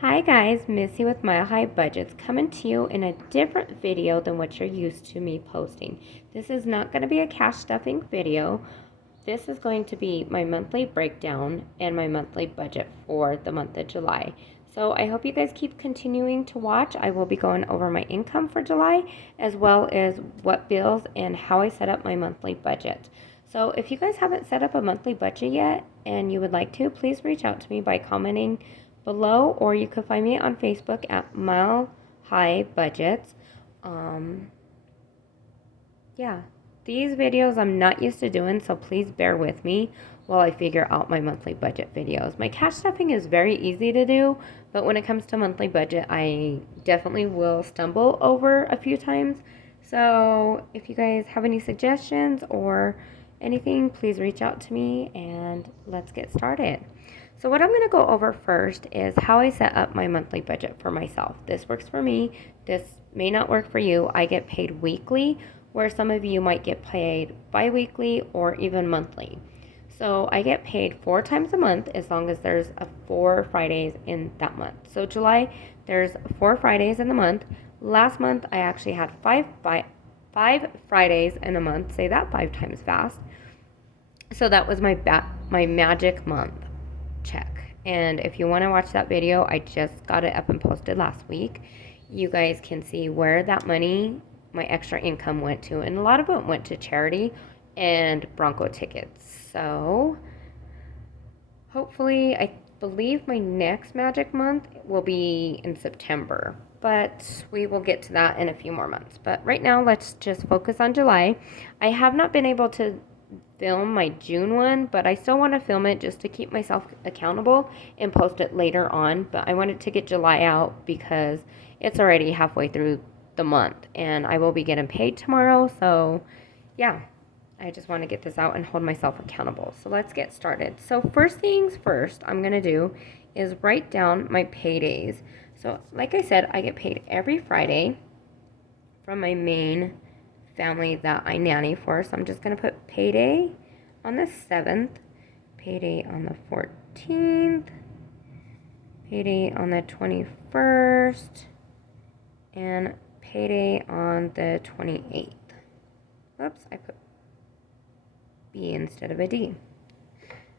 Hi guys, Missy with Mile High Budgets coming to you in a different video than what you're used to me posting. This is not going to be a cash stuffing video. This is going to be my monthly breakdown and my monthly budget for the month of July. So I hope you guys keep continuing to watch. I will be going over my income for July as well as what bills and how I set up my monthly budget. So if you guys haven't set up a monthly budget yet and you would like to, please reach out to me by commenting below, or you could find me on Facebook at Mile High Budgets. Um, yeah, these videos I'm not used to doing, so please bear with me while I figure out my monthly budget videos. My cash stuffing is very easy to do, but when it comes to monthly budget, I definitely will stumble over a few times. So if you guys have any suggestions or anything, please reach out to me and let's get started. So what I'm going to go over first is how I set up my monthly budget for myself. This works for me. This may not work for you. I get paid weekly, where some of you might get paid bi-weekly or even monthly. So I get paid 4 times a month as long as there's 4 Fridays in that month. So July, there's 4 Fridays in the month. Last month, I actually had five Fridays in a month. Say that 5 times fast. So that was my magic month check. And if you want to watch that video, I just got it up and posted last week. You guys can see where that money, my extra income, went to. And a lot of it went to charity and Bronco tickets. So hopefully, I believe my next magic month will be in September. But we will get to that in a few more months. But right now, let's just focus on July. I have not been able to film my June one, but I still want to film it just to keep myself accountable and post it later on. But I wanted to get July out because it's already halfway through the month and I will be getting paid tomorrow. So yeah, I just want to get this out and hold myself accountable. So let's get started. So first things first, I'm going to do is write down my paydays. So like I said, I get paid every Friday from my main family that I nanny for. So I'm just going to put payday on the 7th, payday on the 14th, payday on the 21st, and payday on the 28th. Oops, I put B instead of a D.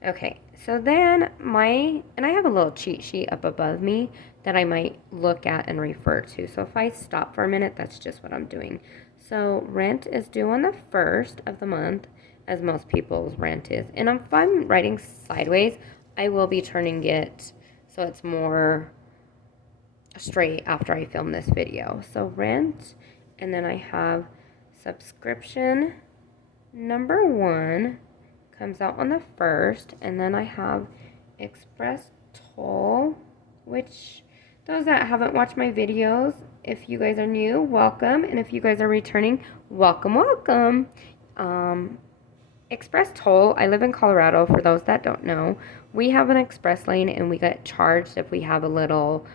Okay, so then and I have a little cheat sheet up above me that I might look at and refer to. So if I stop for a minute, that's just what I'm doing. So rent is due on the 1st of the month, as most people's rent is. And if I'm writing sideways, I will be turning it so it's more straight after I film this video. So rent, and then I have subscription number 1 comes out on the 1st, and then I have express toll, which those that haven't watched my videos, if you guys are new, welcome, and if you guys are returning, welcome. Express toll, I live in Colorado. For those that don't know, we have an express lane and we get charged if we have a little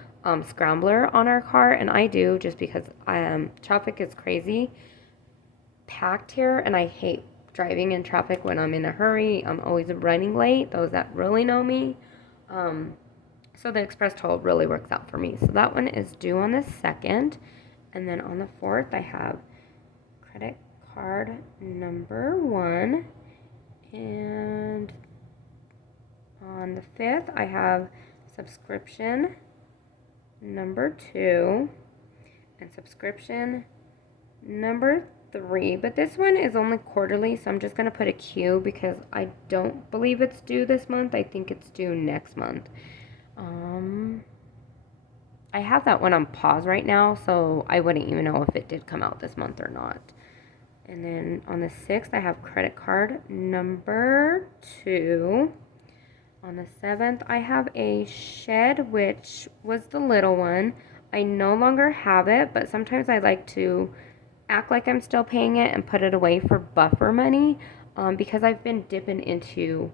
scrambler on our car, and I do, just because traffic is crazy packed here and I hate driving in traffic when I'm in a hurry. I'm always running late, those that really know me. So the express toll really works out for me. So that one is due on the 2nd. And then on the 4th, I have credit card number 1. And on the 5th, I have subscription number 2. And subscription number 3, but this one is only quarterly, so I'm just going to put a Q because I don't believe it's due this month. I think it's due next month. I have that one on pause right now, so I wouldn't even know if it did come out this month or not. And then on the 6th, I have credit card number 2. On the 7th, I have a shed, which was the little one. I no longer have it, but sometimes I like to act like I'm still paying it and put it away for buffer money, because I've been dipping into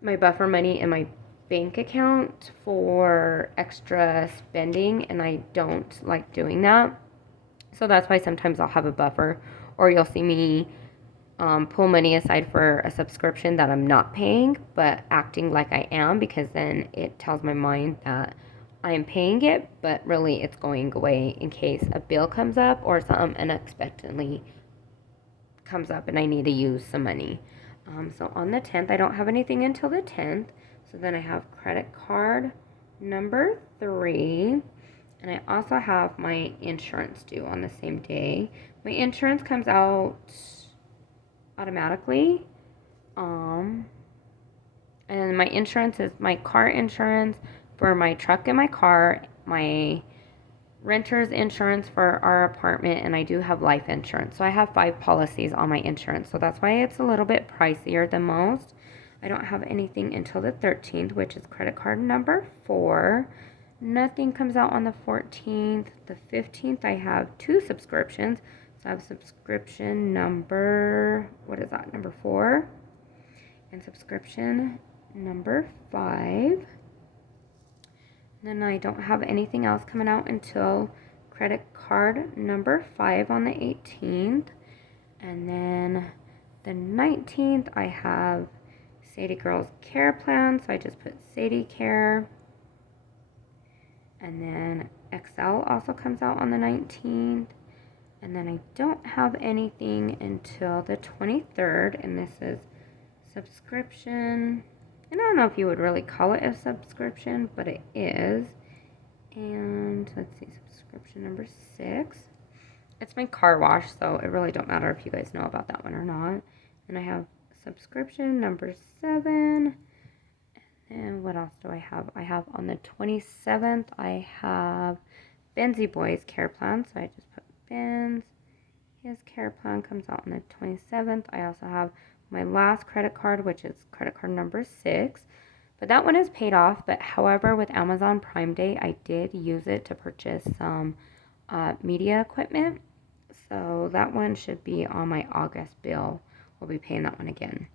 my buffer money in my bank account for extra spending, and I don't like doing that. So that's why sometimes I'll have a buffer, or you'll see me pull money aside for a subscription that I'm not paying, but acting like I am, because then it tells my mind that I am paying it, but really it's going away in case a bill comes up or something unexpectedly comes up and I need to use some money. So on the 10th, I don't have anything until the 10th. So then I have credit card number 3. And I also have my insurance due on the same day. My insurance comes out automatically. And my insurance is my car insurance for my truck and my car, my renter's insurance for our apartment, and I do have life insurance. So I have 5 policies on my insurance. So that's why it's a little bit pricier than most. I don't have anything until the 13th, which is credit card number 4. Nothing comes out on the 14th. The 15th, I have 2 subscriptions. So I have subscription number, what is that, number 4? And subscription number 5. Then I don't have anything else coming out until credit card number 5 on the 18th. And then the 19th, I have Sadie Girls Care Plan. So I just put Sadie Care. And then Excel also comes out on the 19th. And then I don't have anything until the 23rd. And this is subscription. And I don't know if you would really call it a subscription, but it is. And let's see, subscription number 6. It's my car wash, so it really don't matter if you guys know about that one or not. And I have subscription number 7. And what else do I have? I have on the 27th, I have Benzie Boy's care plan. So I just put Ben's. His care plan comes out on the 27th. I also have my last credit card, which is credit card number 6. But that one is paid off. But however, with Amazon Prime Day, I did use it to purchase some media equipment. So that one should be on my August bill. We'll be paying that one again.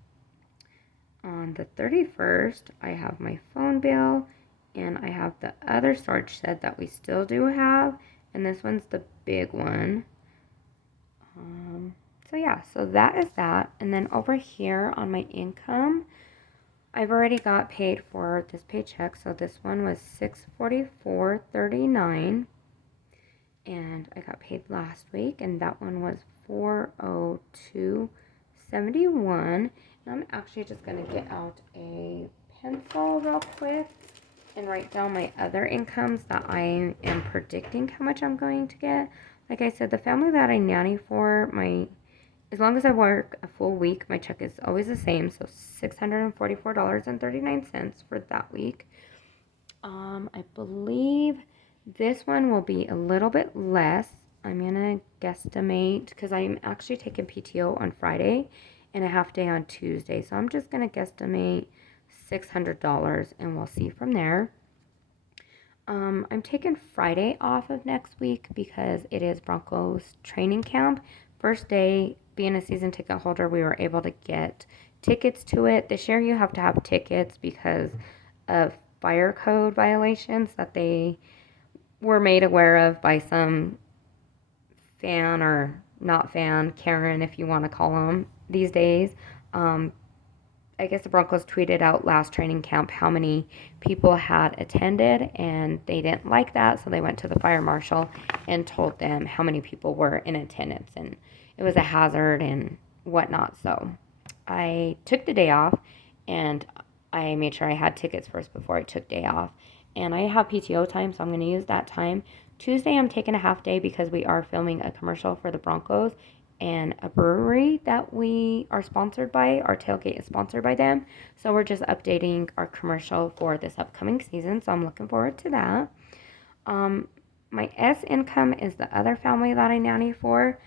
On the 31st, I have my phone bill. And I have the other storage shed that we still do have. And this one's the big one. So yeah, so that is that. And then over here on my income, I've already got paid for this paycheck. So this one was $644.39. And I got paid last week, and that one was $402.71. And I'm actually just going to get out a pencil real quick and write down my other incomes that I am predicting how much I'm going to get. Like I said, the family that I nanny for, as long as I work a full week, my check is always the same. So $644.39 for that week. I believe this one will be a little bit less. I'm going to guesstimate because I'm actually taking PTO on Friday and a half day on Tuesday. So I'm just going to guesstimate $600 and we'll see from there. I'm taking Friday off of next week because it is Broncos training camp. First day, being a season ticket holder, we were able to get tickets to it. This year you have to have tickets because of fire code violations that they were made aware of by some fan or not fan, Karen, if you want to call them these days. I guess the Broncos tweeted out last training camp how many people had attended, and they didn't like that, so they went to the fire marshal and told them how many people were in attendance, and it was a hazard and whatnot. So I took the day off, and I made sure I had tickets first before I took day off, and I have PTO time, so I'm going to use that time. Tuesday, I'm taking a half day because we are filming a commercial for the Broncos and a brewery that we are sponsored by. Our tailgate is sponsored by them. So we're just updating our commercial for this upcoming season. So I'm looking forward to that. My S income is the other family that I nanny for.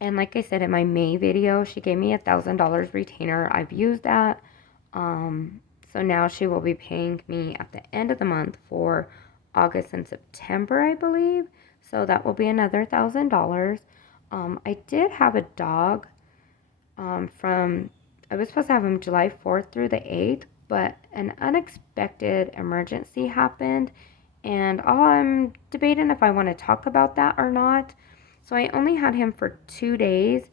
And like I said in my May video, she gave me $1,000 retainer. I've used that. So now she will be paying me at the end of the month for August and September, I believe. So that will be another $1,000. I did have a dog I was supposed to have him July 4th through the 8th, but an unexpected emergency happened, and I'm debating if I want to talk about that or not. So I only had him for 2 days,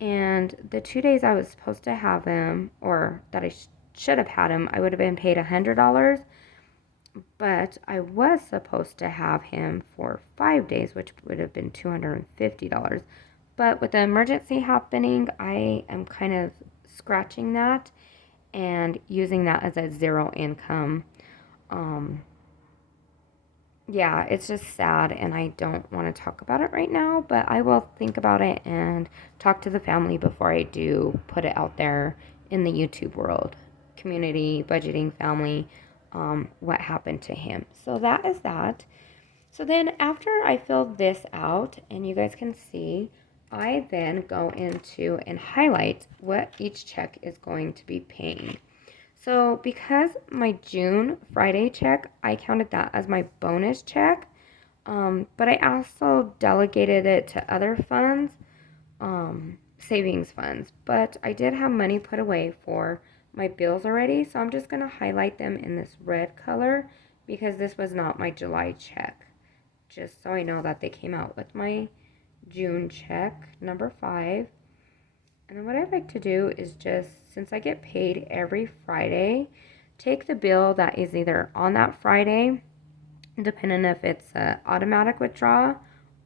and the 2 days I was supposed to have him, or that I should have had him, I would have been paid $100. but I was supposed to have him for 5 days, which would have been $250. But with the emergency happening, I am kind of scratching that and using that as a zero income. Um, yeah, it's just sad, and I don't want to talk about it right now, but I will think about it and talk to the family before I do put it out there in the YouTube world, community, budgeting, family, what happened to him. So that is that. So then after I fill this out, and you guys can see, I then go into and highlight what each check is going to be paying. So because my June Friday check, I counted that as my bonus check, but I also delegated it to other funds, savings funds. But I did have money put away for my bills already, so I'm just going to highlight them in this red color because this was not my July check. Just so I know that they came out with my June check, number 5. And then what I like to do is just, since I get paid every Friday, take the bill that is either on that Friday, depending if it's an automatic withdrawal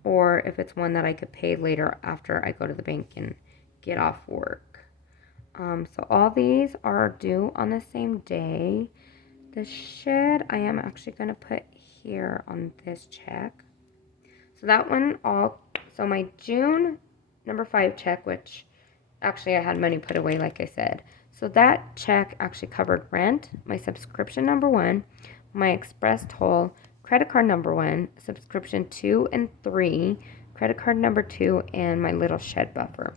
or if it's one that I could pay later after I go to the bank and get off work. So all these are due on the same day. The shed I am actually going to put here on this check. So that one so my June number 5 check, which actually I had money put away, like I said. So that check actually covered rent, my subscription number 1, my express toll, credit card number 1, subscription 2 and 3, credit card number 2, and my little shed buffer.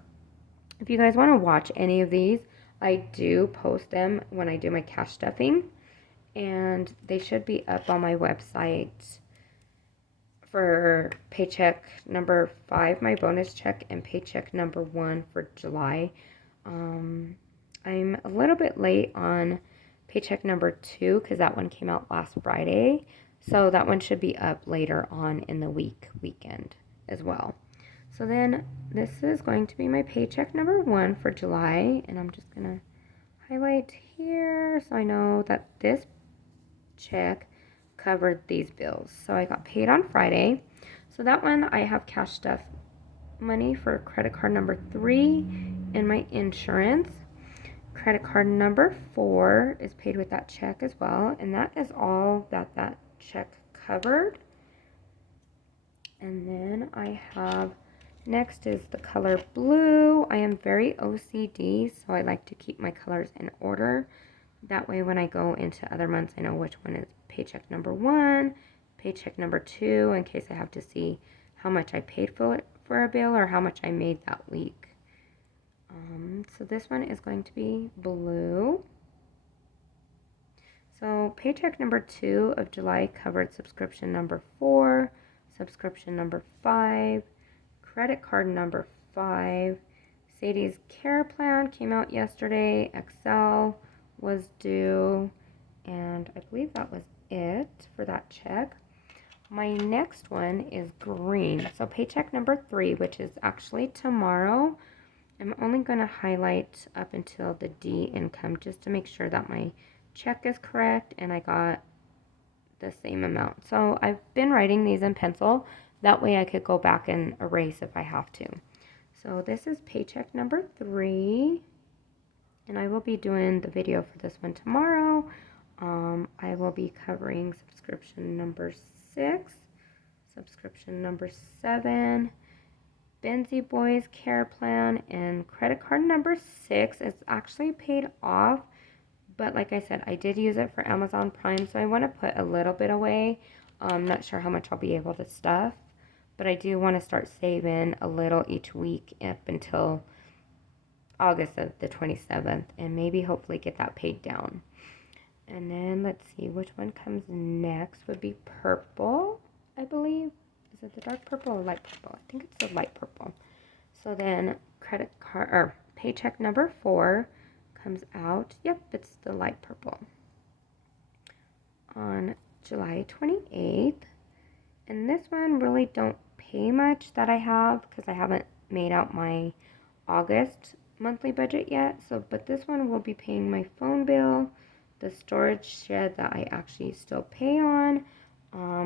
If you guys want to watch any of these, I do post them when I do my cash stuffing, and they should be up on my website for paycheck number 5, my bonus check, and paycheck number 1 for July. I'm a little bit late on paycheck number 2 because that one came out last Friday. So that one should be up later on in the weekend as well. So then this is going to be my paycheck number 1 for July. And I'm just going to highlight here so I know that this check covered these bills. So I got paid on Friday. So that one I have cash stuff money for credit card number 3 and my insurance. Credit card number 4 is paid with that check as well, and that is all that check covered. And then I have, next is the color blue. I am very OCD, so I like to keep my colors in order. That way when I go into other months, I know which one is paycheck number 1, paycheck number 2, in case I have to see how much I paid for a bill or how much I made that week. So this one is going to be blue. So paycheck number 2 of July covered subscription number 4, subscription number 5, credit card number 5. Sadie's care plan came out yesterday. Excel was due, and I believe that was it for that check. My next one is green. So paycheck number 3, which is actually tomorrow. I'm only going to highlight up until the D income just to make sure that my check is correct and I got the same amount. So I've been writing these in pencil. That way I could go back and erase if I have to. So this is paycheck number 3. And I will be doing the video for this one tomorrow. I will be covering subscription number 6, subscription number 7, Benzie Boys Care Plan, and credit card number 6 is actually paid off. But like I said, I did use it for Amazon Prime, so I want to put a little bit away. I'm not sure how much I'll be able to stuff, but I do want to start saving a little each week up until August of the 27th, and maybe hopefully get that paid down. And then let's see which one comes next. Would be purple, I believe. Is it the dark purple or light purple? I think it's the light purple. So then credit card or paycheck number 4 comes out. Yep, it's the light purple on July 28th. And this one really don't pay much that I have because I haven't made out my August monthly budget yet. So, but this one will be paying my phone bill, the storage shed that I actually still pay on.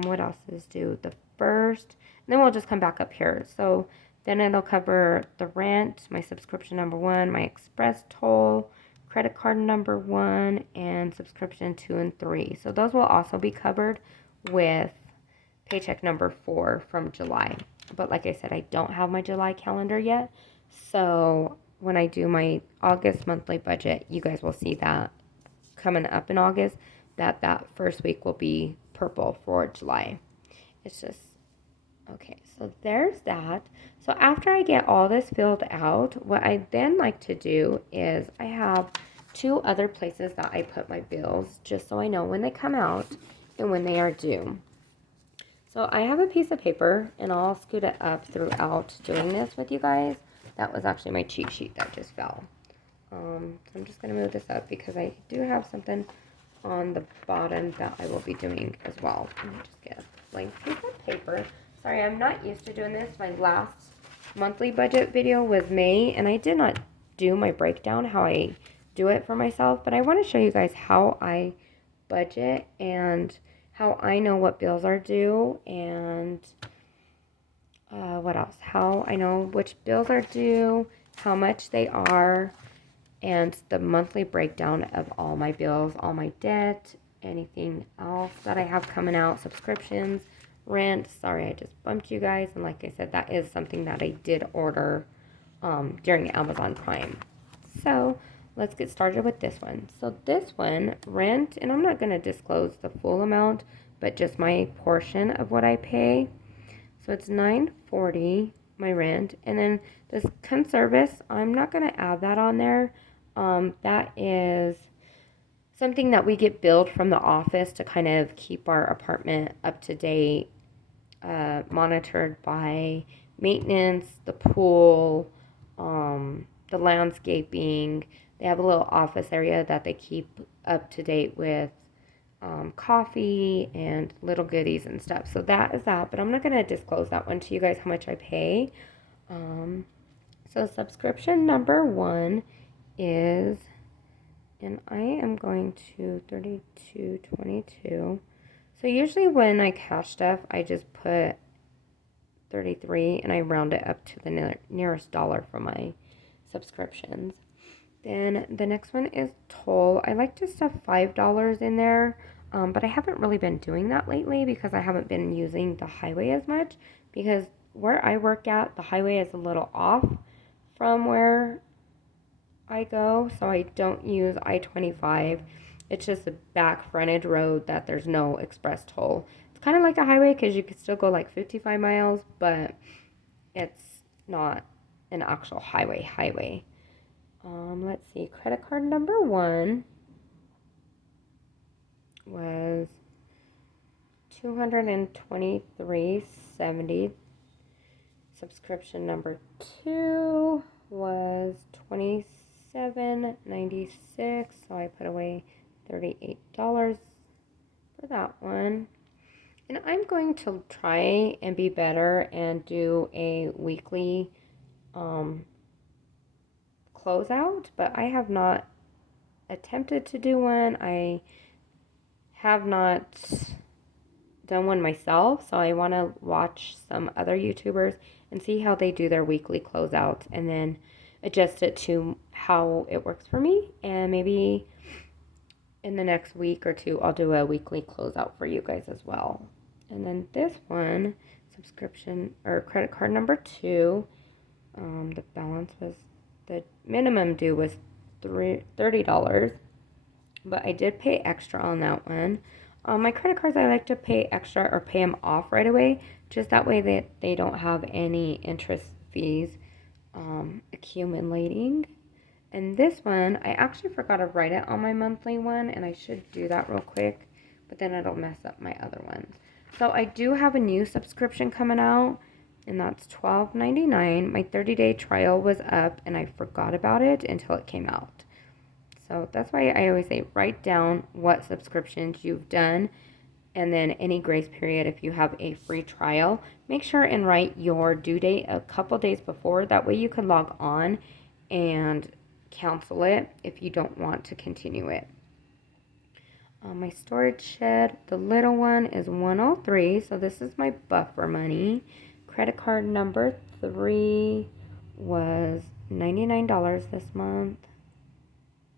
What else is due? The first. And then we'll just come back up here. So then it'll cover the rent, my subscription number 1, my express toll, credit card number 1, and subscription 2 and 3. So those will also be covered with paycheck number 4 from July. But like I said, I don't have my July calendar yet. So when I do my August monthly budget, you guys will see that coming up in August, that first week will be purple for July. It's just, okay, so there's that. So after I get all this filled out, what I then like to do is I have 2 other places that I put my bills just so I know when they come out and when they are due. So I have a piece of paper, and I'll scoot it up throughout doing this with you guys. That was actually my cheat sheet that just fell. So I'm just going to move this up because I do have something on the bottom that I will be doing as well. Let me just get a blank piece of paper. Sorry, I'm not used to doing this. My last monthly budget video was May, and I did not do my breakdown, how I do it for myself, but I want to show you guys how I budget and how I know what bills are due, and what else? How I know which bills are due, how much they are, and the monthly breakdown of all my bills, all my debt, anything else that I have coming out, subscriptions, rent. Sorry, I just bumped you guys. And like I said, that is something that I did order during Amazon Prime. So let's get started with this one. So this one, rent, and I'm not going to disclose the full amount, but just my portion of what I pay. So it's $9.40, my rent. And then this conservice, I'm not going to add that on there. That is something that we get billed from the office to kind of keep our apartment up to date, monitored by maintenance, the pool, the landscaping. They have a little office area that they keep up to date with coffee and little goodies and stuff. So that is that, but I'm not going to disclose that one to you guys how much I pay. So subscription number 1 is, and I am going to $32.22. So usually when I cash stuff, I just put 33 and I round it up to the nearest dollar for my subscriptions. Then the next one is toll. I like to stuff $5 in there, but I haven't really been doing that lately because I haven't been using the highway as much, because where I work at, the highway is a little off from where I go, so I don't use I-25. It's just a back frontage road that there's no express toll. It's kind of like a highway because you can still go like 55 miles, but it's not an actual highway. Let's see, credit card number 1 was $223.70. Subscription number 2 was $27.96. So I put away $38 for that one. And I'm going to try and be better and do a weekly closeout, but I have not attempted to do one. I have not done one myself, so I want to watch some other YouTubers and see how they do their weekly closeouts and then adjust it to how it works for me. And maybe in the next week or 2 I'll do a weekly closeout for you guys as well. And then this one, subscription or credit card number 2, the balance was, the minimum due was $30, but I did pay extra on that one. My credit cards, I like to pay extra or pay them off right away, just that way that they don't have any interest fees accumulating. And this one, I actually forgot to write it on my monthly one, and I should do that real quick, but then it'll mess up my other ones. So I do have a new subscription coming out, and that's $12.99. My 30-day trial was up, and I forgot about it until it came out. So that's why I always say write down what subscriptions you've done, and then any grace period if you have a free trial. Make sure and write your due date a couple days before. That way you can log on and cancel it if you don't want to continue it. My storage shed, the little one is 103, so this is my buffer money. Credit card number 3 was $99 this month.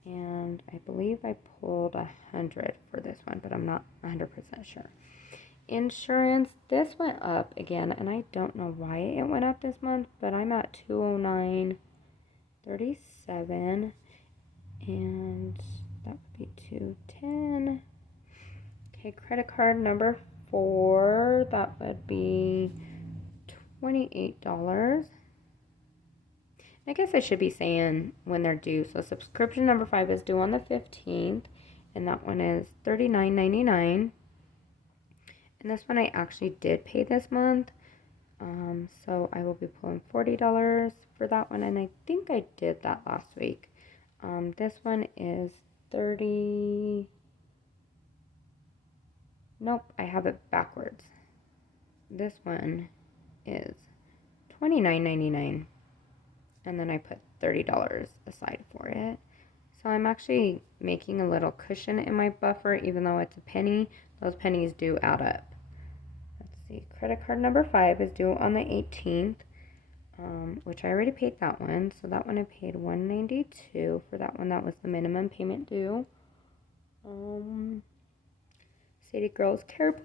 And I believe I pulled 100 for this one, but I'm not 100% sure. Insurance, this went up again, and I don't know why it went up this month, but I'm at 209.37, and that would be 210. Okay, credit card number 4, that would be $28. I guess I should be saying when they're due. So subscription number 5 is due on the 15th, and that one is $39.99. And this one I actually did pay this month. So I will be pulling $40 for that one, and I think I did that last week. This one is 30. Nope, I have it backwards. This one is $29.99, and then I put $30 aside for it. So I'm actually making a little cushion in my buffer, even though it's a penny. Those pennies do add up. Let's see, credit card number 5 is due on the 18th, which I already paid that one. So that one I paid $192 for that one. That was the minimum payment due. City Girls Care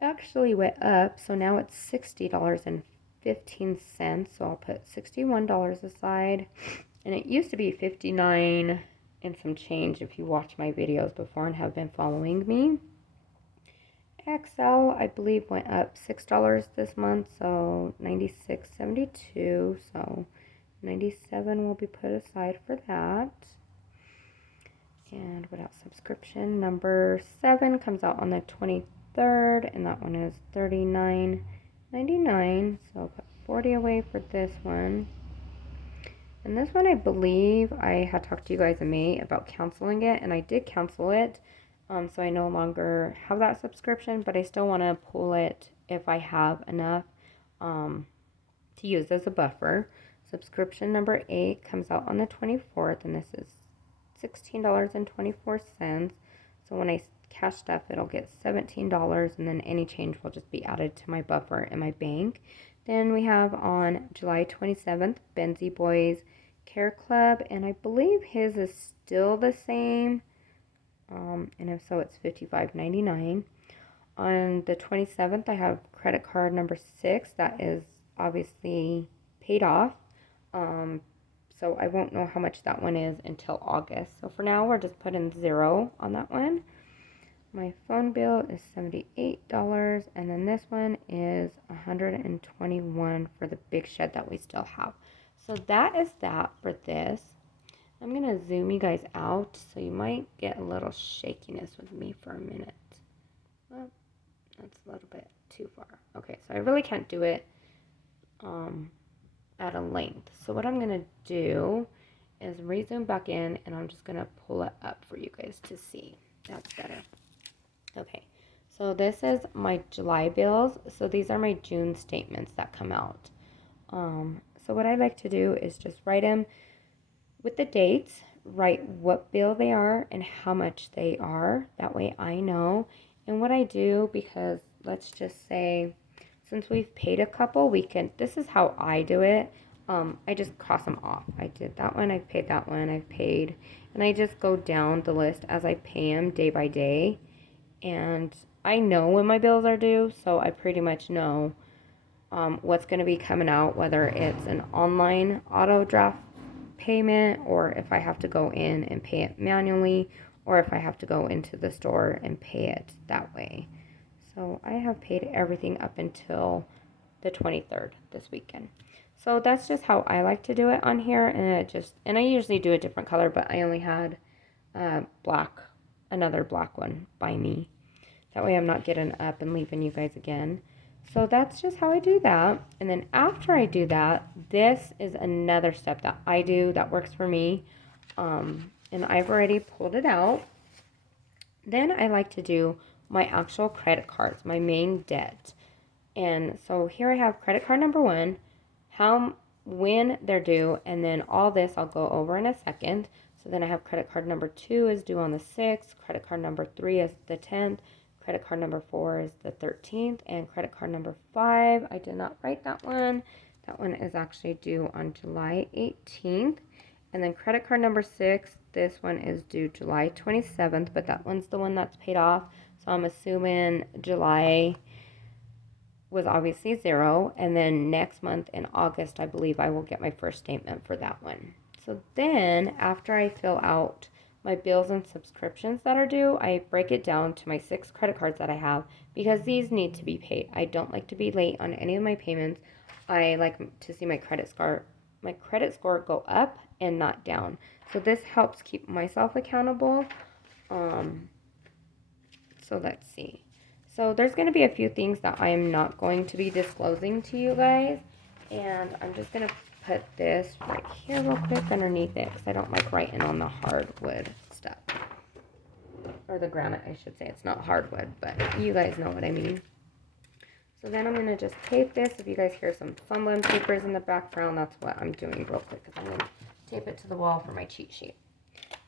actually went up, so now it's $60.15. So I'll put $61 aside. And it used to be $59 and some change if you watch my videos before and have been following me. XL, I believe, went up $6 this month, so $96.72. So $97 will be put aside for that. And what else? Subscription number 7 comes out on the 23rd, and that one is $39.99. So I'll put $40 away for this one. And this one, I believe I had talked to you guys in May about canceling it, and I did cancel it. So I no longer have that subscription, but I still want to pull it if I have enough to use as a buffer. Subscription number 8 comes out on the 24th, and this is $16.24. So when I cash stuff, it'll get $17, and then any change will just be added to my buffer in my bank. Then we have on July 27th, Benzie Boys Care Club, and I believe his is still the same. And if so, it's $55.99. On the 27th, I have credit card number 6. That is obviously paid off. So I won't know how much that one is until August. So for now, we're just putting 0 on that one. My phone bill is $78, and then this one is $121 for the big shed that we still have. So that is that for this. I'm going to zoom you guys out, so you might get a little shakiness with me for a minute. Well, that's a little bit too far. Okay, so I really can't do it at a length. So what I'm going to do is rezoom back in, and I'm just going to pull it up for you guys to see. That's better. Okay, so this is my July bills. So these are my June statements that come out. So what I like to do is just write them with the dates, write what bill they are and how much they are. That way I know. And what I do, because let's just say, since we've paid a couple, this is how I do it. I just cross them off. I did that one, I've paid that one, I've paid. And I just go down the list as I pay them day by day. And I know when my bills are due, so I pretty much know what's going to be coming out, whether it's an online auto draft payment, or if I have to go in and pay it manually, or if I have to go into the store and pay it that way. So I have paid everything up until the 23rd this weekend. So that's just how I like to do it on here, and I usually do a different color, but I only had another black one by me. That way I'm not getting up and leaving you guys again. So that's just how I do that. And then after I do that, this is another step that I do that works for me. And I've already pulled it out. Then I like to do my actual credit cards, my main debt. And so here I have credit card number 1, when they're due, and then all this I'll go over in a second. So So then I have credit card number 2 is due on the 6th, credit card number 3 is the 10th, credit card number 4 is the 13th, and credit card number 5, I did not write that one. That one is actually due on July 18th. And then credit card number 6, this one is due July 27th, but that one's the one that's paid off. So I'm assuming July was obviously 0. And then next month in August, I believe I will get my first statement for that one. So then after I fill out my bills and subscriptions that are due, I break it down to my 6 credit cards that I have because these need to be paid. I don't like to be late on any of my payments. I like to see my credit score go up and not down. So this helps keep myself accountable. So let's see. So there's going to be a few things that I am not going to be disclosing to you guys. And I'm just going to put this right here real quick underneath it because I don't like writing on the hardwood stuff. Or the granite, I should say. It's not hardwood, but you guys know what I mean. So then I'm going to just tape this. If you guys hear some fumbling papers in the background, that's what I'm doing real quick because I'm going to tape it to the wall for my cheat sheet.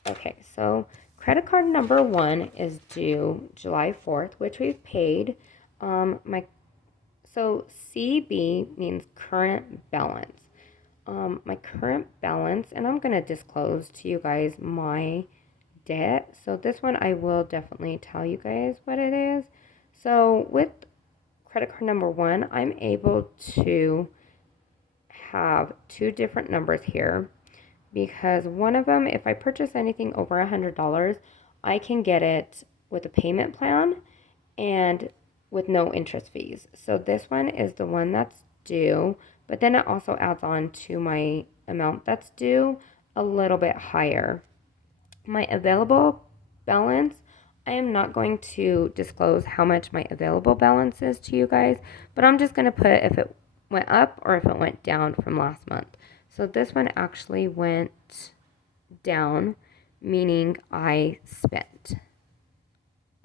Okay, so credit card number 1 is due July 4th, which we've paid. So CB means current balance. My current balance, and I'm going to disclose to you guys my debt. So this one I will definitely tell you guys what it is. So with credit card number 1, I'm able to have 2 different numbers here because one of them, if I purchase anything over $100, I can get it with a payment plan and with no interest fees. So this one is the one that's due, but then it also adds on to my amount that's due a little bit higher. My available balance, I am not going to disclose how much my available balance is to you guys, but I'm just going to put if it went up or if it went down from last month. So this one actually went down, meaning I spent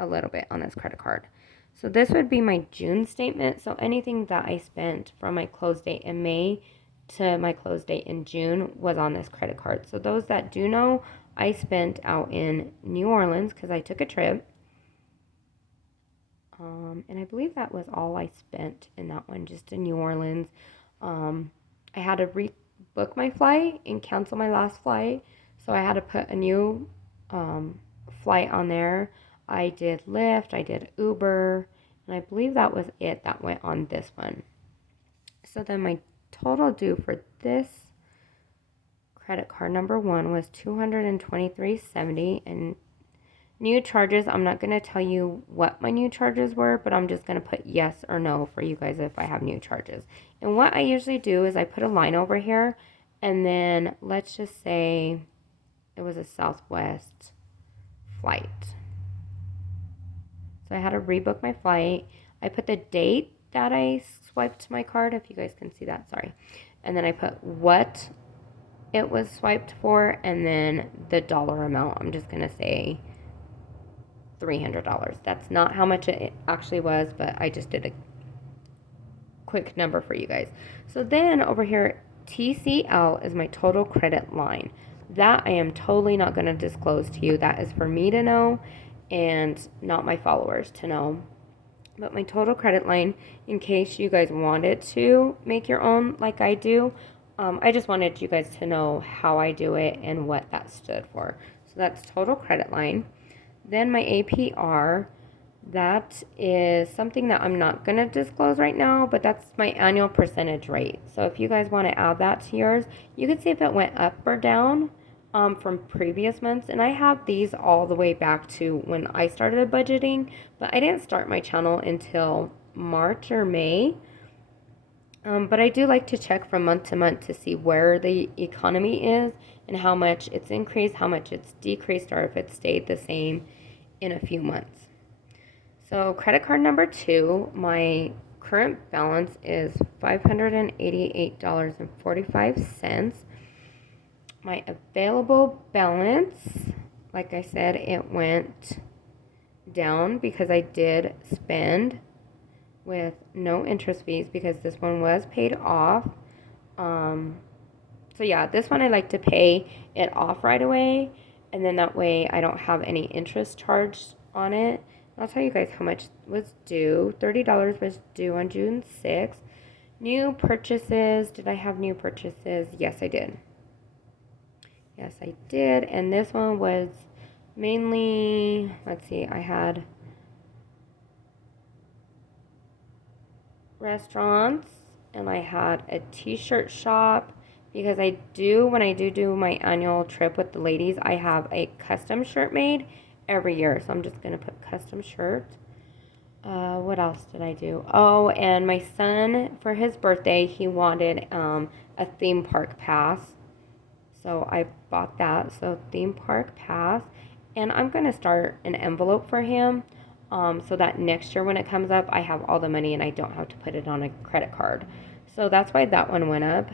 a little bit on this credit card. So this would be my June statement. So anything that I spent from my close date in May to my close date in June was on this credit card. So those that do know, I spent out in New Orleans because I took a trip. And I believe that was all I spent in that one, just in New Orleans. I had to rebook my flight and cancel my last flight. So I had to put a new flight on there. I did Lyft, I did Uber, and I believe that was it that went on this one. So then my total due for this credit card number 1 was $223.70, and new charges, I'm not going to tell you what my new charges were, but I'm just going to put yes or no for you guys if I have new charges. And what I usually do is I put a line over here, and then let's just say it was a Southwest flight. So I had to rebook my flight. I put the date that I swiped to my card, if you guys can see that, sorry. And then I put what it was swiped for, and then the dollar amount. I'm just going to say $300. That's not how much it actually was, but I just did a quick number for you guys. So then over here, TCL is my total credit line. That I am totally not going to disclose to you. That is for me to know and not my followers to know. But my total credit line, in case you guys wanted to make your own like I do, I just wanted you guys to know how I do it and what that stood for. So that's total credit line. Then my APR, that is something that I'm not going to disclose right now, but that's my annual percentage rate. So if you guys want to add that to yours, you can see if it went up or down from previous months. And I have these all the way back to when I started budgeting, but I didn't start my channel until March or May. But I do like to check from month to month to see where the economy is and how much it's increased, how much it's decreased, or if it stayed the same in a few months. So credit card number 2, my current balance is $588.45. My available balance, like I said, it went down because I did spend with no interest fees because this one was paid off. So yeah, this one I like to pay it off right away and then that way I don't have any interest charged on it. I'll tell you guys how much was due. $30 was due on June 6th. New purchases. Did I have new purchases? Yes, I did. Yes, I did. And this one was mainly, let's see, I had restaurants and I had a t-shirt shop because I do, when I do my annual trip with the ladies, I have a custom shirt made every year. So I'm just going to put custom shirt. What else did I do? Oh, and my son, for his birthday, he wanted a theme park pass. So I bought that. So theme park pass. And I'm going to start an envelope for him so that next year when it comes up, I have all the money and I don't have to put it on a credit card. So that's why that one went up.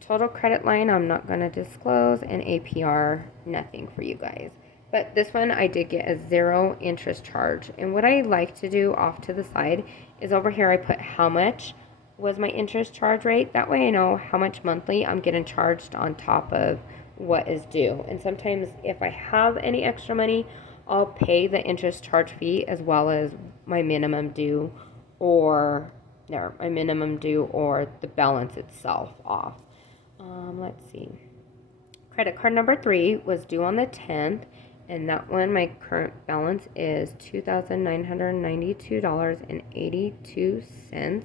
Total credit line, I'm not going to disclose. And APR, nothing for you guys. But this one, I did get a 0 interest charge. And what I like to do off to the side is over here, I put how much was my interest charge rate. That way I know how much monthly I'm getting charged on top of what is due. And sometimes if I have any extra money, I'll pay the interest charge fee as well as my minimum due or my minimum due or the balance itself off. Let's see. Credit card number 3 was due on the 10th. And that one, my current balance is $2,992.82.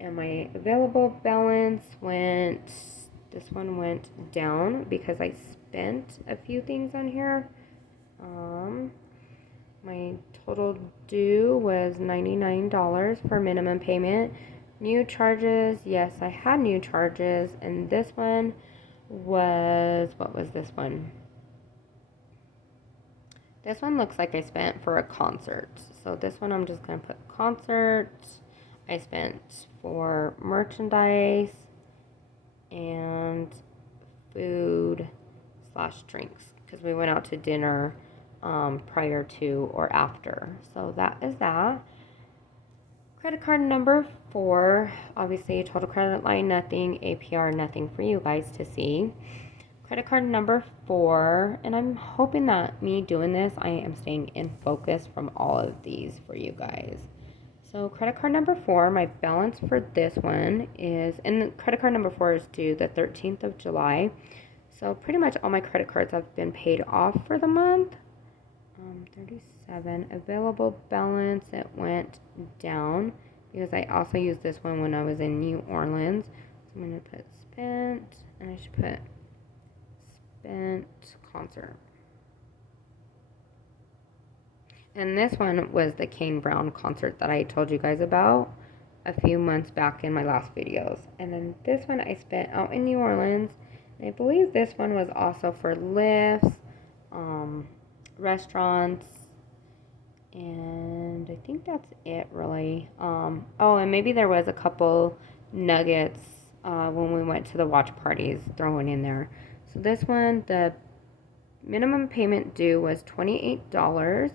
And my available balance this one went down because I spent a few things on here. My total due was $99 for minimum payment. New charges, yes, I had new charges. And this one was, what was this one? This one looks like I spent for a concert. So this one I'm just going to put concert. I spent for merchandise and food / drinks because we went out to dinner prior to or after. So that is that. Credit card number 4, obviously total credit line, nothing. APR, nothing for you guys to see. Credit card number 4, and I'm hoping that me doing this, I am staying in focus from all of these for you guys. So credit card number 4, my balance for this one is, and credit card number 4 is due the 13th of July. So pretty much all my credit cards have been paid off for the month. 37 available balance, it went down because I also used this one when I was in New Orleans. So I'm going to put spent, and I should put spent concert. And this one was the Kane Brown concert that I told you guys about a few months back in my last videos. And then this one I spent out in New Orleans. And I believe this one was also for lifts, restaurants, and I think that's it really. Oh, and maybe there was a couple nuggets when we went to the watch parties thrown in there. So this one, the minimum payment due was $28.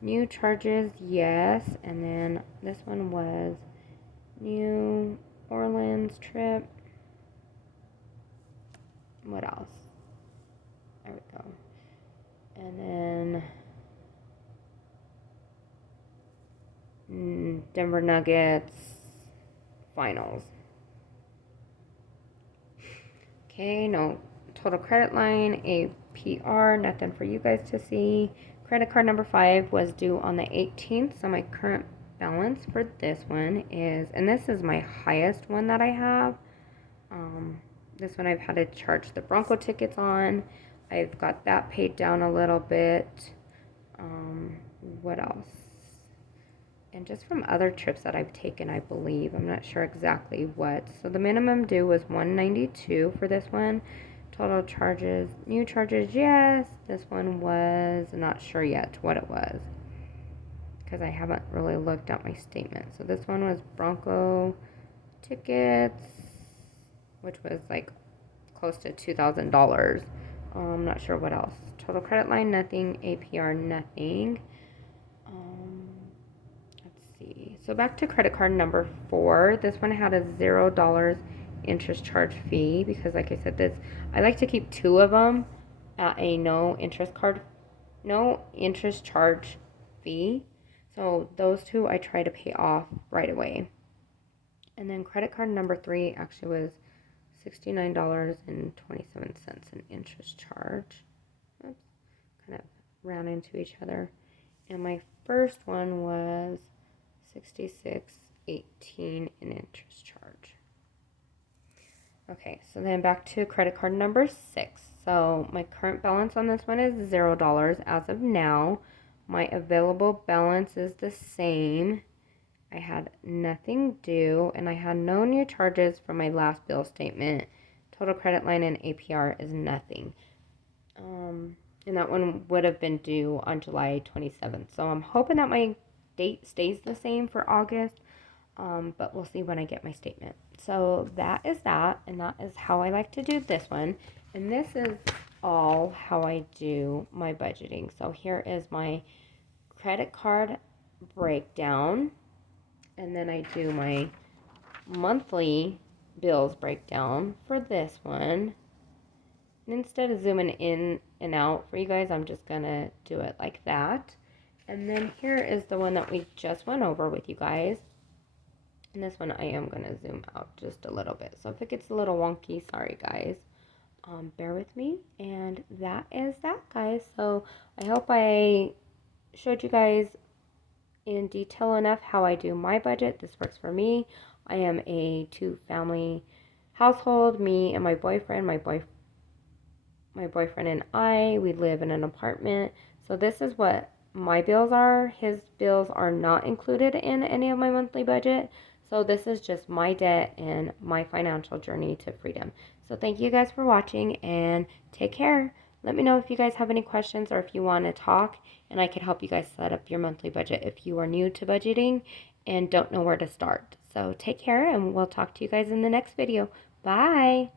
New charges, yes. And then this one was New Orleans trip. What else? There we go. And then Denver Nuggets finals. Okay, no total credit line, APR, nothing for you guys to see. Credit card number 5 was due on the 18th, so my current balance for this one is, and this is my highest one that I have. This one I've had to charge the Bronco tickets on. I've got that paid down a little bit. What else? And just from other trips that I've taken, I believe. I'm not sure exactly what. So the minimum due was $192 for this one. Total charges, new charges, yes. This one was not sure yet what it was because I haven't really looked at my statement. So this one was Bronco tickets, which was like close to $2,000. I'm not sure what else. Total credit line, nothing. APR, nothing. Let's see. So back to credit card number 4. This one had a $0 interest charge fee because, like I said, I like to keep 2 of them at a no interest charge fee. So those two I try to pay off right away. And then credit card number 3 actually was $69.27 in interest charge. Oops, kind of ran into each other. And my first one was $66.18 in interest charge. Okay, so then back to credit card number 6. So my current balance on this one is $0 as of now. My available balance is the same. I had nothing due, and I had no new charges from my last bill statement. Total credit line and APR is nothing. And that one would have been due on July 27th. So I'm hoping that my date stays the same for August, but we'll see when I get my statement. So that is that, and that is how I like to do this one. And this is all how I do my budgeting. So here is my credit card breakdown, and then I do my monthly bills breakdown for this one. And instead of zooming in and out for you guys, I'm just gonna do it like that. And then here is the one that we just went over with you guys. And this one I am gonna zoom out just a little bit. So if it gets a little wonky, sorry guys. Bear with me. And that is that, guys. So I hope I showed you guys in detail enough how I do my budget. This works for me. I am a 2-family household. Me and my boyfriend. My boyfriend and we live in an apartment. So this is what my bills are. His bills are not included in any of my monthly budget. So this is just my debt and my financial journey to freedom. So thank you guys for watching, and take care. Let me know if you guys have any questions or if you want to talk, and I can help you guys set up your monthly budget if you are new to budgeting and don't know where to start. So take care, and we'll talk to you guys in the next video. Bye.